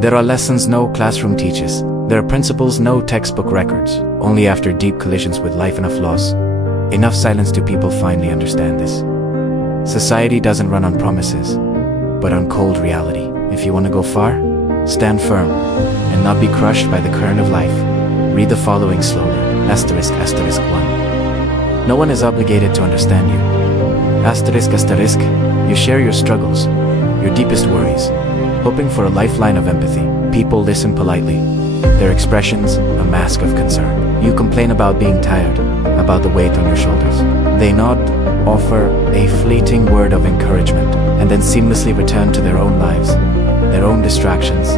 There are lessons no classroom teaches. There are principles no textbook records. Only after deep collisions with life enough loss, enough silence do people finally understand this. Society doesn't run on promises, but on cold reality. If you want to go far, stand firm, and not be crushed by the current of life. Read the following slowly. Asterisk, asterisk 1. No one is obligated to understand you. Asterisk, asterisk, you share your struggles, your deepest worries, hoping for a lifeline of empathy. People listen politely, their expressions a mask of concern. You complain about being tired, about the weight on your shoulders. They nod, offer a fleeting word of encouragement, and then seamlessly return to their own lives, their own distractions,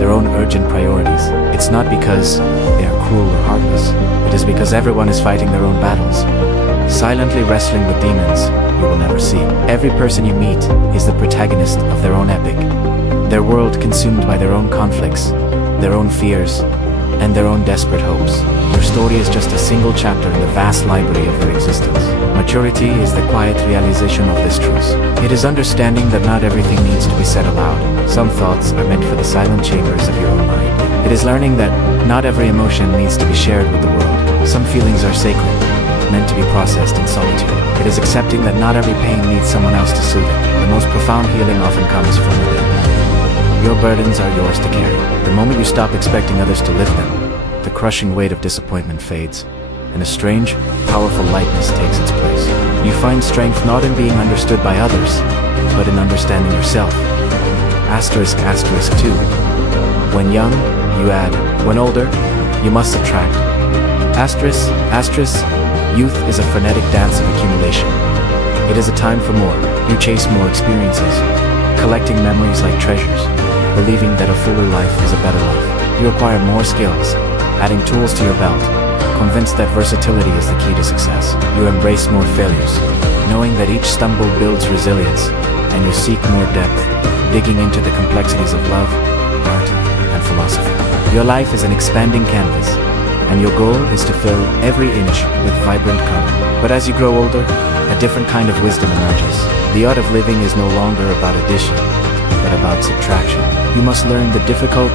their own urgent priorities. It's not because they are cruel or heartless. It is because everyone is fighting their own battles, silently wrestling with demons you will never see. Every person you meet is the protagonist of their own epic, their world consumed by their own conflicts, their own fears, and their own desperate hopes. Your story is just a single chapter in the vast library of their existence. Maturity is the quiet realization of this truth. It is understanding that not everything needs to be said aloud. Some thoughts are meant for the silent chambers of your own mind. It is learning that not every emotion needs to be shared with the world. Some feelings are sacred, meant to be processed in solitude. It is accepting that not every pain needs someone else to soothe it. The most profound healing often comes from within. Your burdens are yours to carry. The moment you stop expecting others to lift them, the crushing weight of disappointment fades, and a strange, powerful lightness takes its place. You find strength not in being understood by others, but in understanding yourself. Asterisk, asterisk 2. When young, you add. When older, you must subtract. Asterisk, asterisk, youth is a frenetic dance of accumulation. It is a time for more. You chase more experiences, collecting memories like treasures, believing that a fuller life is a better life. You acquire more skills, adding tools to your belt, convinced that versatility is the key to success. You embrace more failures, knowing that each stumble builds resilience, and you seek more depth, digging into the complexities of love, art, and philosophy. Your life is an expanding canvas, and your goal is to fill every inch with vibrant color. But as you grow older, a different kind of wisdom emerges. The art of living is no longer about addition, but about subtraction. You must learn the difficult,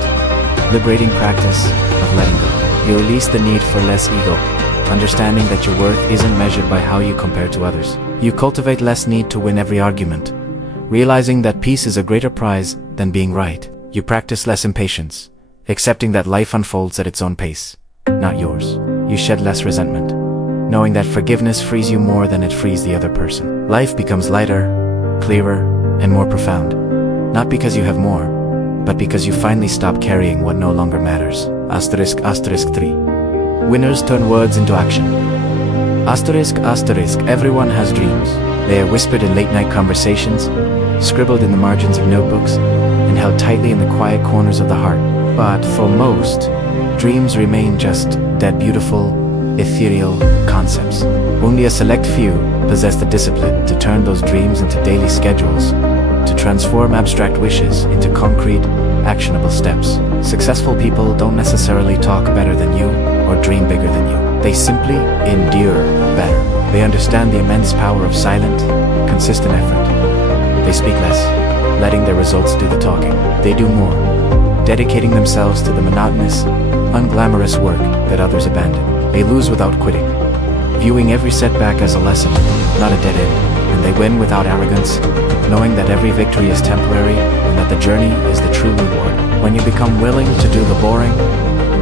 liberating practice of letting go. You release the need for less ego, understanding that your worth isn't measured by how you compare to others. You cultivate less need to win every argument, realizing that peace is a greater prize than being right. You practice less impatience, accepting that life unfolds at its own pace, not yours. You shed less resentment, knowing that forgiveness frees you more than it frees the other person. Life becomes lighter, clearer, and more profound, not because you have more, but because you finally stop carrying what no longer matters. Asterisk, asterisk 3. Winners turn words into action. Asterisk, asterisk, everyone has dreams. They are whispered in late-night conversations, scribbled in the margins of notebooks, and held tightly in the quiet corners of the heart. But for most, dreams remain just dead beautiful, ethereal concepts. Only a select few possess the discipline to turn those dreams into daily schedules, to transform abstract wishes into concrete, actionable steps. Successful people don't necessarily talk better than you or dream bigger than you. They simply endure better. They understand the immense power of silent, consistent effort. They speak less, letting their results do the talking. They do more, dedicating themselves to the monotonous, unglamorous work that others abandon. They lose without quitting, viewing every setback as a lesson, not a dead end. And they win without arrogance, knowing that every victory is temporary and that the journey is the true reward. When you become willing to do the boring,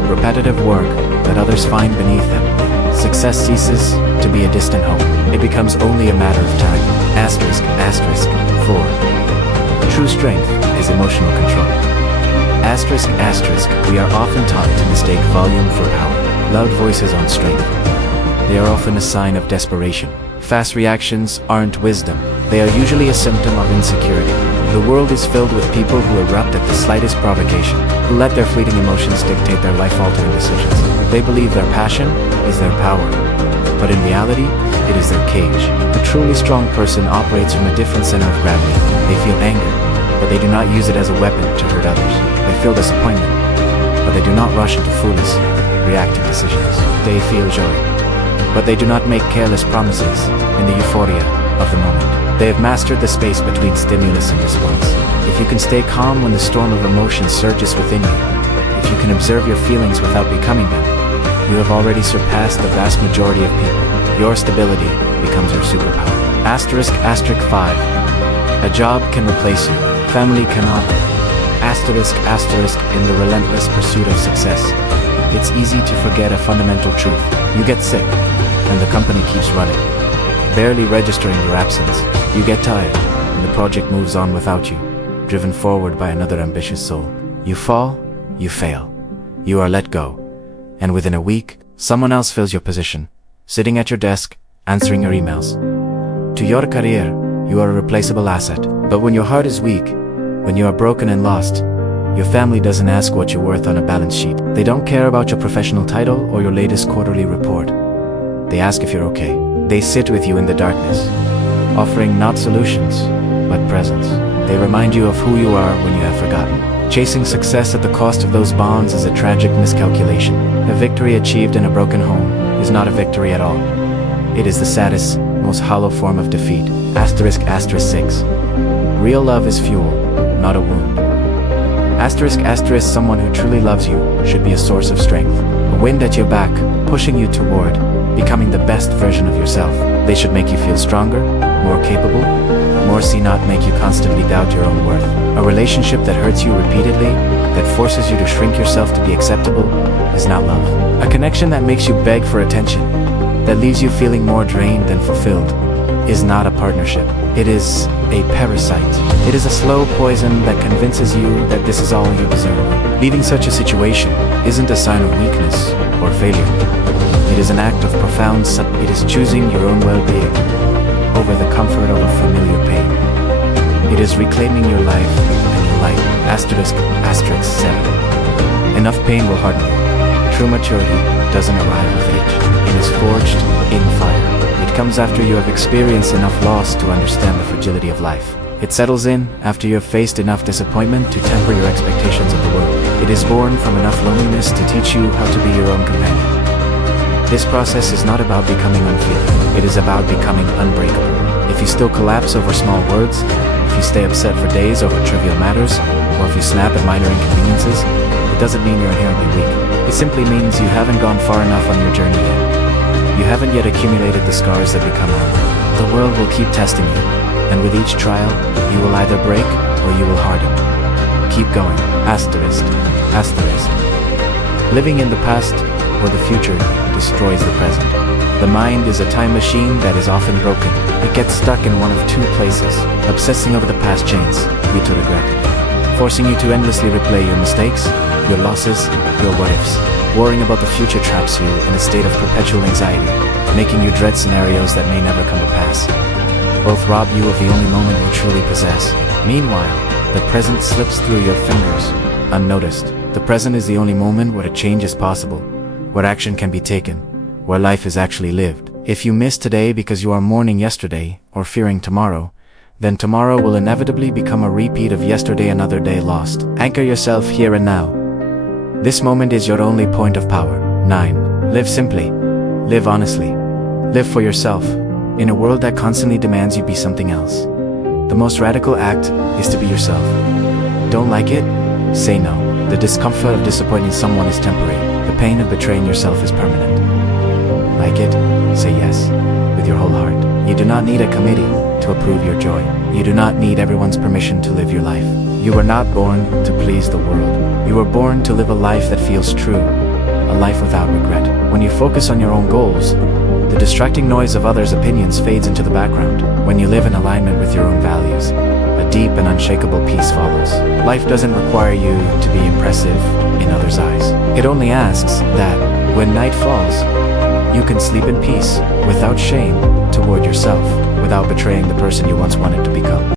repetitive work that others find beneath them, success ceases to be a distant hope. It becomes only a matter of time. Asterisk, asterisk 4. True strength is emotional control. Asterisk, asterisk, we are often taught to mistake volume for power. Loud voices aren't strength. They are often a sign of desperation. Fast reactions aren't wisdom. They are usually a symptom of insecurity. The world is filled with people who erupt at the slightest provocation, who let their fleeting emotions dictate their life-altering decisions. They believe their passion is their power, but in reality, it is their cage. A truly strong person operates from a different center of gravity. They feel anger, but they do not use it as a weapon to hurt others. They feel disappointment, but they do not rush into foolish, reactive decisions. They feel joy, but they do not make careless promises in the euphoria of the moment. They have mastered the space between stimulus and response. If you can stay calm when the storm of emotion surges within you, if you can observe your feelings without becoming them, you have already surpassed the vast majority of people. Your stability becomes your superpower. Asterisk 5. A job can replace you. Family cannot. Asterisk in the relentless pursuit of success, it's easy to forget a fundamental truth. You get sick, and the company keeps running, barely registering your absence. You get tired, and the project moves on without you, driven forward by another ambitious soul. You fall, you fail, you are let go, and within a week, someone else fills your position, sitting at your desk, answering your emails. To your career, you are a replaceable asset. But when your heart is weak, when you are broken and lost, your family doesn't ask what you're worth on a balance sheet. They don't care about your professional title or your latest quarterly report. They ask if you're okay. They sit with you in the darkness, offering not solutions, but presence. They remind you of who you are when you have forgotten. Chasing success at the cost of those bonds is a tragic miscalculation. A victory achieved in a broken home is not a victory at all. It is the saddest, most hollow form of defeat. Asterisk 6. Real love is fuel, not a wound. Asterisk someone who truly loves you should be a source of strength, a wind at your back, pushing you toward becoming the best version of yourself. They should make you feel stronger, more capable, more not make you constantly doubt your own worth. A relationship that hurts you repeatedly, that forces you to shrink yourself to be acceptable, is not love. A connection that makes you beg for attention, that leaves you feeling more drained than fulfilled, is not a partnership. It is a parasite. It is a slow poison that convinces you that this is all you deserve. Leaving such a situation isn't a sign of weakness or failure. It is an act of profound it is choosing your own well-being over the comfort of a familiar pain. It is reclaiming your life and your life. Asterisk 7. Enough pain will harden you. True maturity doesn't arrive with age. It is forged in fire. It comes after you have experienced enough loss to understand the fragility of life. It settles in after you have faced enough disappointment to temper your expectations of the world. It is born from enough loneliness to teach you how to be your own companion. This process is not about becoming unfeeling. It is about becoming unbreakable. If you still collapse over small words, if you stay upset for days over trivial matters, or if you snap at minor inconveniences, it doesn't mean you're inherently weak. It simply means you haven't gone far enough on your journey yet. You haven't yet accumulated the scars that become armor. The world will keep testing you, and with each trial, you will either break or you will harden. Keep going. Asterisk. Living in the past or the future destroys the present. The mind is a time machine that is often broken. It gets stuck in one of two places. Obsessing over the past chains you to regret, forcing you to endlessly replay your mistakes, your losses, your what-ifs. Worrying about the future traps you in a state of perpetual anxiety, making you dread scenarios that may never come to pass. Both rob you of the only moment you truly possess. Meanwhile, the present slips through your fingers, unnoticed. The present is the only moment where a change is possible, where action can be taken, where life is actually lived. If you miss today because you are mourning yesterday or fearing tomorrow, then tomorrow will inevitably become a repeat of yesterday, another day lost. Anchor yourself here and now. This moment is your only point of power. 9. Live simply. Live honestly. Live for yourself. In a world that constantly demands you be something else, the most radical act is to be yourself. Don't like it? Say no. The discomfort of disappointing someone is temporary. The pain of betraying yourself is permanent. Like it? Say yes, with your whole heart. You do not need a committee to approve your joy. You do not need everyone's permission to live your life. You were not born to please the world. You were born to live a life that feels true, a life without regret. When you focus on your own goals, the distracting noise of others' opinions fades into the background. When you live in alignment with your own values, a deep and unshakable peace follows. Life doesn't require you to be impressive in others' eyes. It only asks that, when night falls, you can sleep in peace, without shame, toward yourself, without betraying the person you once wanted to become.